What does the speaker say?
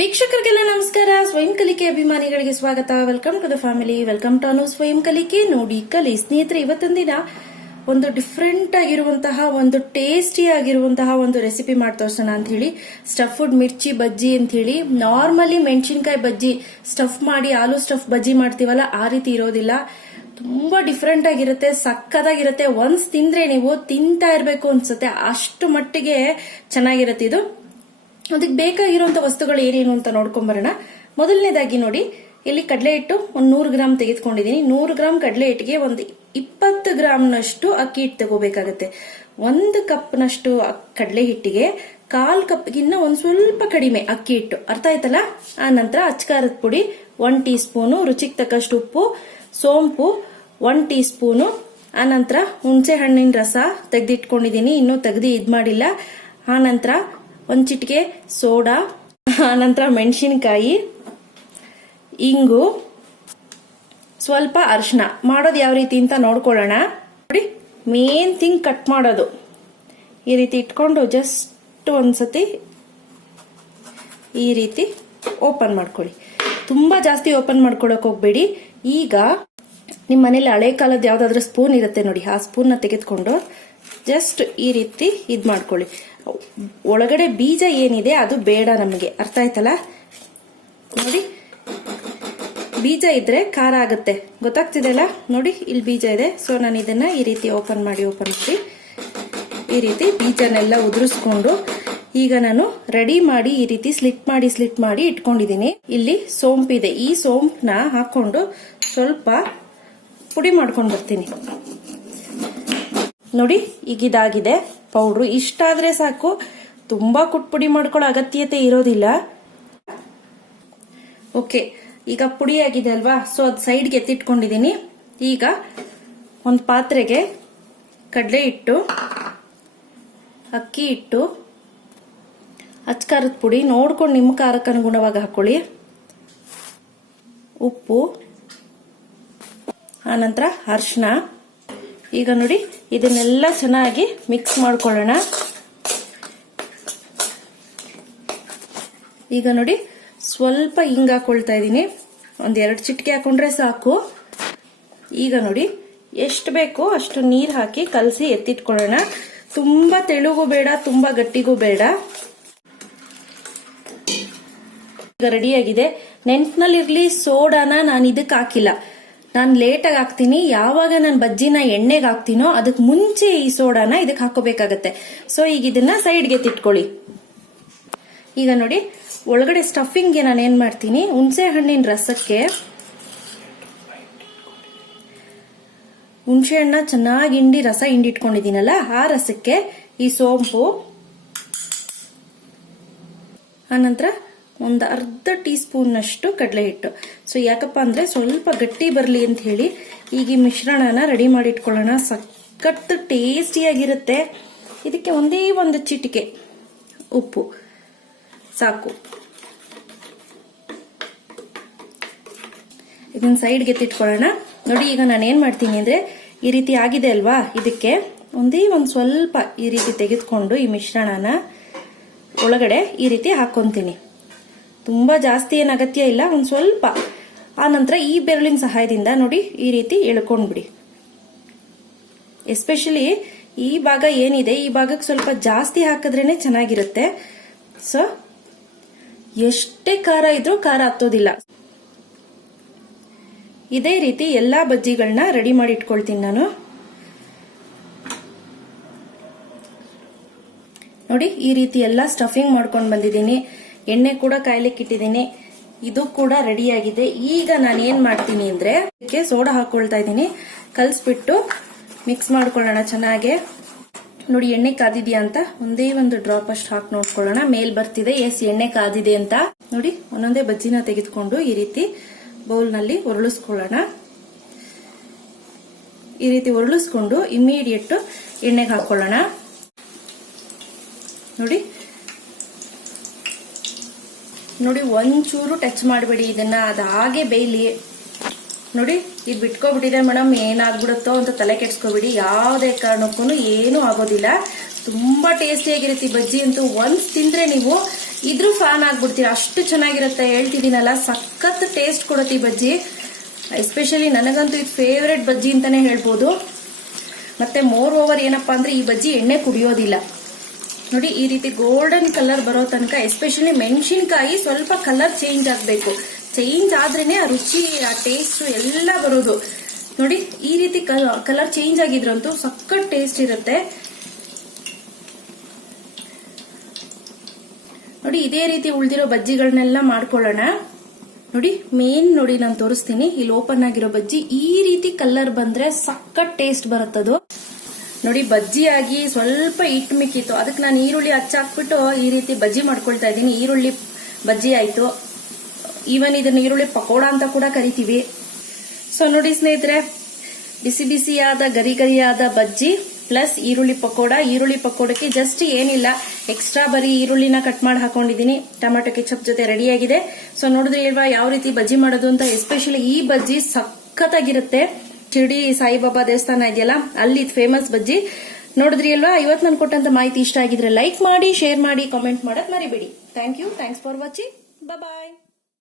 ವೀಕ್ಷಕರಿಗೆಲ್ಲ ನಮಸ್ಕಾರ. ಸ್ವಯಂ ಕಲಿಕೆ ಅಭಿಮಾನಿಗಳಿಗೆ ಸ್ವಾಗತ. Welcome to the family, welcome to Anu ಸ್ವಯಂ ಕಲಿಕೆ. ನೋಡಿ ಕಲಿ ಸ್ನೇಹಿತರೆ, ಇವತ್ತಿನ ದಿನ ಒಂದು ಡಿಫ್ರೆಂಟ್ ಆಗಿರುವಂತಹ ಒಂದು ಟೇಸ್ಟಿ ಆಗಿರುವಂತಹ ಒಂದು ರೆಸಿಪಿ ಮಾಡಿ ತೋರಿಸೋಣ ಅಂತ ಹೇಳಿ. ಸ್ಟಫ್ಡ್ ಮಿರ್ಚಿ ಬಜ್ಜಿ ಅಂತ ಹೇಳಿ. ನಾರ್ಮಲಿ ಮೆಣಸಿನಕಾಯಿ ಬಜ್ಜಿ ಸ್ಟಫ್ ಮಾಡಿ ಆಲೂ ಸ್ಟಫ್ ಬಜ್ಜಿ ಮಾಡ್ತೀವಲ್ಲ, ಆ ರೀತಿ ಇರೋದಿಲ್ಲ. ತುಂಬಾ ಡಿಫ್ರೆಂಟ್ ಆಗಿರುತ್ತೆ, ಸಕ್ಕದಾಗಿರುತ್ತೆ. ಒನ್ಸ್ ತಿಂದ್ರೆ ನೀವು ತಿಂತಾ ಇರ್ಬೇಕು ಅನ್ಸುತ್ತೆ, ಅಷ್ಟು ಮಟ್ಟಿಗೆ ಚೆನ್ನಾಗಿರುತ್ತೆ ಇದು. ಅದಕ್ಕೆ ಬೇಕಾಗಿರುವಂತ ವಸ್ತುಗಳು ಏನೇನು ಅಂತ ನೋಡ್ಕೊಂಬರೋಣ. ಮೊದಲನೇದಾಗಿ ನೋಡಿ, ಇಲ್ಲಿ ಕಡಲೆ ಹಿಟ್ಟು ಒಂದು 100 ಗ್ರಾಮ್ ತೆಗೆದುಕೊಂಡಿದ್ದೀನಿ. 100 ಗ್ರಾಮ್ ಕಡಲೆ ಹಿಟ್ಟಿಗೆ ಒಂದು 20 ಗ್ರಾಮ್ನಷ್ಟು ಅಕ್ಕಿ ಹಿಟ್ಟು ತಗೋಬೇಕಾಗತ್ತೆ. 1 ಕಪ್ನಷ್ಟು ಕಡಲೆ ಹಿಟ್ಟಿಗೆ 1/4 ಕಪ್ಗಿನ್ನ ಒಂದ್ ಸ್ವಲ್ಪ ಕಡಿಮೆ ಅಕ್ಕಿ ಹಿಟ್ಟು. ಅರ್ಥ ಆಯ್ತಲ್ಲ? ಆ ನಂತರ ಅಚ್ಕಾರದ ಪುಡಿ 1 ಟೀ ಸ್ಪೂನು, ರುಚಿಗೆ ತಕ್ಕಷ್ಟು ಉಪ್ಪು, ಸೋಂಪು 1 ಟೀ ಸ್ಪೂನು, ಆ ನಂತರ ಹುಣಸೆ ಹಣ್ಣಿನ ರಸ ತೆಗೆದಿಟ್ಕೊಂಡಿದ್ದೀನಿ, ಇನ್ನೂ ತೆಗೆದು ಇದ್ ಮಾಡಿಲ್ಲ. ಆ ನಂತರ ಒಂದ್ ಚಿಟಿಕೆ ಸೋಡಾ, ಆನಂತರ ಮೆಣಸಿನಕಾಯಿ, ಇಂಗು, ಸ್ವಲ್ಪ ಅರಿಶಿನ. ಮಾಡೋದು ಯಾವ ರೀತಿ ಅಂತ ನೋಡ್ಕೊಳ್ಳೋಣ. ನೋಡಿ, ಮೇನ್ ಥಿಂಗ್ ಕಟ್ ಮಾಡೋದು ಈ ರೀತಿ ಇಟ್ಕೊಂಡು ಜಸ್ಟ್ ಒಂದ್ಸತಿ ಈ ರೀತಿ ಓಪನ್ ಮಾಡ್ಕೊಳ್ಳಿ. ತುಂಬಾ ಜಾಸ್ತಿ ಓಪನ್ ಮಾಡ್ಕೊಳಕ್ ಹೋಗ್ಬೇಡಿ. ಈಗ ನಿಮ್ಮ ಮನೇಲಿ ಹಳೆ ಕಾಲದ ಯಾವ್ದಾದ್ರು ಸ್ಪೂನ್ ಇರುತ್ತೆ ನೋಡಿ, ಆ ಸ್ಪೂನ್ ನ ತೆಗೆದುಕೊಂಡು ಜಸ್ಟ್ ಈ ರೀತಿ ಇದ್ ಮಾಡ್ಕೊಳ್ಳಿ. ಒಳಗಡೆ ಬೀಜ ಏನಿದೆ ಅದು ಬೇಡ ನಮಗೆ. ಅರ್ಥ ಆಯ್ತಲ್ಲ? ನೋಡಿ, ಬೀಜ ಇದ್ರೆ ಖಾರ ಆಗುತ್ತೆ, ಗೊತ್ತಾಗ್ತಿದೆಲ್ಲ? ನೋಡಿ, ಇಲ್ಲಿ ಬೀಜ ಇದೆ. ಸೊ ನಾನು ಇದನ್ನ ಈ ರೀತಿ ಓಪನ್ ಮಾಡಿ ಈ ರೀತಿ ಬೀಜನೆಲ್ಲ ಉದುರಿಸ್ಕೊಂಡು ಈಗ ನಾನು ರೆಡಿ ಮಾಡಿ ಈ ರೀತಿ ಸ್ಲಿಟ್ ಮಾಡಿ ಇಟ್ಕೊಂಡಿದ್ದೀನಿ. ಇಲ್ಲಿ ಸೋಂಪಿದೆ, ಈ ಸೋಂಪನ್ನ ಹಾಕೊಂಡು ಸ್ವಲ್ಪ ಪುಡಿ ಮಾಡ್ಕೊಂಡು ಬರ್ತೀನಿ. ನೋಡಿ, ಈಗ ಇದಾಗಿದೆ ಪೌಡ್ರು. ಇಷ್ಟಾದ್ರೆ ಸಾಕು, ತುಂಬಾ ಪುಡಿ ಮಾಡ್ಕೊಳ್ಳೋ ಅಗತ್ಯತೆ ಇರೋದಿಲ್ಲ. ಓಕೆ, ಈಗ ಪುಡಿ ಆಗಿದೆ ಅಲ್ವಾ? ಸೊ ಅದು ಸೈಡ್ಗೆ ಎತ್ತಿಟ್ಕೊಂಡಿದ್ದೀನಿ. ಈಗ ಒಂದು ಪಾತ್ರೆಗೆ ಕಡಲೆ ಹಿಟ್ಟು, ಅಕ್ಕಿ ಹಿಟ್ಟು, ಅಚ್ಕಾರದ ಪುಡಿ ನೋಡ್ಕೊಂಡು ನಿಮ್ಮ ಖಾರಕ್ಕೆ ಅನುಗುಣವಾಗಿ ಹಾಕೊಳ್ಳಿ, ಉಪ್ಪು, ಆನಂತರ ಅರಿಶಿನ. ಈಗ ನೋಡಿ, ಇದನ್ನೆಲ್ಲ ಚೆನ್ನಾಗಿ ಮಿಕ್ಸ್ ಮಾಡ್ಕೊಳ್ಳೋಣ. ಈಗ ನೋಡಿ, ಸ್ವಲ್ಪ ಹಿಂಗ್ ಹಾಕೊಳ್ತಾ ಇದ್ದೀನಿ. 1-2 ಚಿಟಿಕೆ ಹಾಕೊಂಡ್ರೆ ಸಾಕು. ಈಗ ನೋಡಿ, ಎಷ್ಟು ಬೇಕೋ ಅಷ್ಟು ನೀರ್ ಹಾಕಿ ಕಲಸಿ ಎತ್ತಿಟ್ಕೊಳ್ಳೋಣ. ತುಂಬಾ ತೆಳುಗೂ ಬೇಡ, ತುಂಬಾ ಗಟ್ಟಿಗೂ ಬೇಡ. ಈಗ ರೆಡಿಯಾಗಿದೆ. ನೆನ್ಪಿನಲ್ಲಿರ್ಲಿ, ಸೋಡಾನ ನಾನು ಇದಕ್ಕೆ ಹಾಕಿಲ್ಲ, ನಾನು ಲೇಟಾಗಿ ಹಾಕ್ತೀನಿ. ಯಾವಾಗ ನಾನು ಬಜ್ಜಿನ ಎಣ್ಣೆಗೆ ಹಾಕ್ತೀನೋ ಅದಕ್ಕೆ ಮುಂಚೆ ಈ ಸೋಡಾನ ಇದಕ್ಕೆ ಹಾಕೋಬೇಕಾಗತ್ತೆ. ಸೊ ಈಗ ಇದನ್ನ ಸೈಡ್ಗೆ ತಿಟ್ಕೊಳ್ಳಿ. ಈಗ ನೋಡಿ, ಒಳಗಡೆ ಸ್ಟಫಿಂಗ್ಗೆ ನಾನು ಏನ್ ಮಾಡ್ತೀನಿ, ಹುಣಸೆ ಹಣ್ಣಿನ ರಸಕ್ಕೆ ಹುಣಸೆ ಹಣ್ಣ ಚೆನ್ನಾಗಿ ರಸ ಹಿಂಡಿಟ್ಕೊಂಡಿದ್ದೀನಲ್ಲ, ಆ ರಸಕ್ಕೆ ಈ ಸೋಂಪು, ಆನಂತರ ಒಂದು ಅರ್ಧ ಟೀ ಸ್ಪೂನ್ ನಷ್ಟು ಕಡಲೆ ಹಿಟ್ಟು. ಸೊ ಯಾಕಪ್ಪ ಅಂದ್ರೆ ಸ್ವಲ್ಪ ಗಟ್ಟಿ ಬರಲಿ ಅಂತ ಹೇಳಿ ಈಗ ಈ ಮಿಶ್ರಣನ ರೆಡಿ ಮಾಡಿ ಇಟ್ಕೊಳ್ಳೋಣ. ಸಖತ್ ಟೇಸ್ಟಿಯಾಗಿರುತ್ತೆ. ಇದಕ್ಕೆ ಒಂದೇ ಒಂದು ಚಿಟಿಕೆ ಉಪ್ಪು ಸಾಕು. ಇದನ್ನ ಸೈಡ್ಗೆ ಎತ್ತಿಟ್ಕೊಳ್ಳೋಣ. ನೋಡಿ, ಈಗ ನಾನು ಏನ್ ಮಾಡ್ತೀನಿ ಅಂದ್ರೆ, ಈ ರೀತಿ ಆಗಿದೆ ಅಲ್ವಾ, ಇದಕ್ಕೆ ಒಂದೇ ಒಂದು ಸ್ವಲ್ಪ ಈ ರೀತಿ ತೆಗೆದುಕೊಂಡು ಈ ಮಿಶ್ರಣನ ಒಳಗಡೆ ಈ ರೀತಿ ಹಾಕೊಂತೀನಿ. ತುಂಬಾ ಜಾಸ್ತಿ ಏನ್ ಅಗತ್ಯ ಇಲ್ಲ, ಒಂದ್ ಸ್ವಲ್ಪ. ಆ ನಂತರ ಈ ಬೆರಳಿನ ಸಹಾಯದಿಂದ ನೋಡಿ ಈ ರೀತಿ ಎಳ್ಕೊಂಡ್ಬಿಡಿ. ಎಸ್ಪೆಷಲಿ ಈ ಭಾಗ ಏನಿದೆ, ಈ ಭಾಗಕ್ಕೆ ಸ್ವಲ್ಪ ಜಾಸ್ತಿ ಹಾಕಿದ್ರೇನೆ ಚೆನ್ನಾಗಿರುತ್ತೆ. ಸೊ ಎಷ್ಟೇ ಖಾರ ಇದ್ರೂ ಖಾರ ಹತ್ತೋದಿಲ್ಲ. ಇದೇ ರೀತಿ ಎಲ್ಲಾ ಬಜ್ಜಿಗಳನ್ನ ರೆಡಿ ಮಾಡಿ ಇಟ್ಕೊಳ್ತೀನಿ ನಾನು. ನೋಡಿ, ಈ ರೀತಿ ಎಲ್ಲಾ ಸ್ಟಫಿಂಗ್ ಮಾಡ್ಕೊಂಡು ಬಂದಿದ್ದೀನಿ. ಎಣ್ಣೆ ಕೂಡ ಕಾಯ್ಲಿಕ್ಕೆ ಇಟ್ಟಿದ್ದೀನಿ. ಇದು ಕೂಡ ರೆಡಿ ಆಗಿದೆ. ಈಗ ನಾನು ಏನ್ ಮಾಡ್ತೀನಿ ಅಂದ್ರೆ, ಇದಕ್ಕೆ ಸೋಡಾ ಹಾಕೊಳ್ತಾ ಇದ್ದೀನಿ. ಕಲ್ಸ್ಬಿಟ್ಟು ಮಿಕ್ಸ್ ಮಾಡ್ಕೊಳ್ಳೋಣ ಚೆನ್ನಾಗೆ. ನೋಡಿ, ಎಣ್ಣೆ ಕಾದಿದ್ಯಾ ಅಂತ ಒಂದೇ ಒಂದು ಡ್ರಾಪ್ ಅಷ್ಟು ಹಾಕಿ ನೋಡ್ಕೊಳ್ಳೋಣ. ಮೇಲ್ ಬರ್ತಿದೆ, ಎಸ್ ಎಣ್ಣೆ ಕಾದಿದೆ ಅಂತ. ನೋಡಿ, ಒಂದೊಂದೇ ಬಜ್ಜಿನ ತೆಗೆದುಕೊಂಡು ಈ ರೀತಿ ಬೌಲ್ ನಲ್ಲಿ ಉರುಳಿಸ್ಕೊಳ್ಳೋಣ. ಈ ರೀತಿ ಉರುಳಿಸ್ಕೊಂಡು ಇಮಿಡಿಯೇಟ್ ಎಣ್ಣೆಗೆ ಹಾಕೊಳ್ಳೋಣ. ನೋಡಿ, ಒಂಚೂರು ಟಚ್ ಮಾಡಬೇಡಿ ಇದನ್ನ, ಅದು ಹಾಗೆ ಬೇಯ್ಲಿ. ನೋಡಿ, ಇದು ಬಿಟ್ಕೋಬಿಟ್ಟಿದೆ ಮೇಡಮ್, ಏನಾಗ್ಬಿಡುತ್ತೋ ಅಂತ ತಲೆ ಕೆಡ್ಸ್ಕೋಬಿಡಿ. ಯಾವುದೇ ಕಾರಣಕ್ಕೂ ಏನೂ ಆಗೋದಿಲ್ಲ. ತುಂಬಾ ಟೇಸ್ಟಿಯಾಗಿರುತ್ತೆ ಈ ಬಜ್ಜಿ ಅಂತೂ. ಒನ್ಸ್ ತಿಂದ್ರೆ ನೀವು ಇದ್ರೂ ಫ್ಯಾನ್ ಆಗ್ಬಿಡ್ತೀರಾ, ಅಷ್ಟು ಚೆನ್ನಾಗಿರುತ್ತೆ. ಹೇಳ್ತಿದ್ದೀನಲ್ಲ, ಸಖತ್ ಟೇಸ್ಟ್ ಕೊಡುತ್ತೆ ಈ ಬಜ್ಜಿ. ಎಸ್ಪೆಷಲಿ ನನಗಂತೂ ಇದು ಫೇವ್ರೆಟ್ ಬಜ್ಜಿ ಅಂತಾನೆ ಹೇಳ್ಬೋದು. ಮತ್ತೆ ಮೋರ್ ಓವರ್ ಏನಪ್ಪಾ ಅಂದ್ರೆ ಈ ಬಜ್ಜಿ ಎಣ್ಣೆ ಕುಡಿಯೋದಿಲ್ಲ ನೋಡಿ. ಈ ರೀತಿ ಗೋಲ್ಡನ್ ಕಲರ್ ಬರೋ ತನಕ, ಎಸ್ಪೆಷಲಿ ಮೆಣಸಿನಕಾಯಿ ಸ್ವಲ್ಪ ಕಲರ್ ಚೇಂಜ್ ಆಗಬೇಕು. ಚೇಂಜ್ ಆದ್ರೇನೆ ಆ ರುಚಿ, ಆ ಟೇಸ್ಟ್ ಎಲ್ಲ ಬರೋದು ನೋಡಿ. ಈ ರೀತಿ ಕಲರ್ ಚೇಂಜ್ ಆಗಿದ್ರಂತೂ ಸಖತ್ ಟೇಸ್ಟ್ ಇರುತ್ತೆ ನೋಡಿ. ಇದೇ ರೀತಿ ಉಳಿದಿರೋ ಬಜ್ಜಿಗಳನ್ನೆಲ್ಲ ಮಾಡ್ಕೊಳ್ಳೋಣ ನೋಡಿ. ಮೇನ್ ನೋಡಿ ನಾನು ತೋರಿಸ್ತೀನಿ, ಇಲ್ಲಿ ಓಪನ್ ಆಗಿರೋ ಬಜ್ಜಿ ಈ ರೀತಿ ಕಲರ್ ಬಂದ್ರೆ ಸಖತ್ ಟೇಸ್ಟ್ ಬರುತ್ತದು ನೋಡಿ. ಬಜ್ಜಿ ಆಗಿ ಸ್ವಲ್ಪ ಹಿಟ್ಟು ಮಿಕ್ಕಿತ್ತು, ಅದಕ್ಕೆ ನಾನು ಈರುಳ್ಳಿ ಹಚ್ಚಾಕ್ಬಿಟ್ಟು ಈ ರೀತಿ ಬಜ್ಜಿ ಮಾಡ್ಕೊಳ್ತಾ ಇದ್ದೀನಿ. ಈರುಳ್ಳಿ ಬಜ್ಜಿ ಆಯ್ತು. ಈವನ್ ಇದನ್ನ ಈರುಳ್ಳಿ ಪಕೋಡ ಅಂತ ಕೂಡ ಕರಿತೀವಿ. ಸೊ ನೋಡಿ ಸ್ನೇಹಿತರೆ, ಬಿಸಿ ಬಿಸಿಯಾದ ಗರಿ ಗರಿಯಾದ ಬಜ್ಜಿ ಪ್ಲಸ್ ಈರುಳ್ಳಿ ಪಕೋಡ. ಈರುಳ್ಳಿ ಪಕೋಡಕ್ಕೆ ಜಸ್ಟ್ ಏನಿಲ್ಲ, ಎಕ್ಸ್ಟ್ರಾ ಬರೀ ಈರುಳ್ಳಿನ ಕಟ್ ಮಾಡಿ ಹಾಕೊಂಡಿದ್ದೀನಿ. ಟೊಮ್ಯಾಟೊ ಕೆಚಪ್ ಜೊತೆ ರೆಡಿಯಾಗಿದೆ. ಸೊ ನೋಡಿದ್ರೆ ಇಲ್ವಾ ಯಾವ ರೀತಿ ಬಜ್ಜಿ ಮಾಡೋದು ಅಂತ. ಎಸ್ಪೆಷಲಿ ಈ ಬಜ್ಜಿ ಸಖತ್ತಾಗಿರುತ್ತೆ. ಶಿರ್ಡಿ ಸಾಯಿಬಾಬಾ ದೇವಸ್ಥಾನ ಇದೆಯಲ್ಲ, ಅಲ್ಲಿ ಫೇಮಸ್ ಬಜ್ಜಿ. ನೋಡಿದ್ರಿ ಅಲ್ವಾ. ಇವತ್ತು ನಾನು ಕೊಟ್ಟಂತ ಮಾಹಿತಿ ಇಷ್ಟ ಆಗಿದ್ರೆ ಲೈಕ್ ಮಾಡಿ, ಶೇರ್ ಮಾಡಿ, ಕಾಮೆಂಟ್ ಮಾಡೋದ್ ಮರಿಬೇಡಿ. Thank you. Thanks for watching. Bye.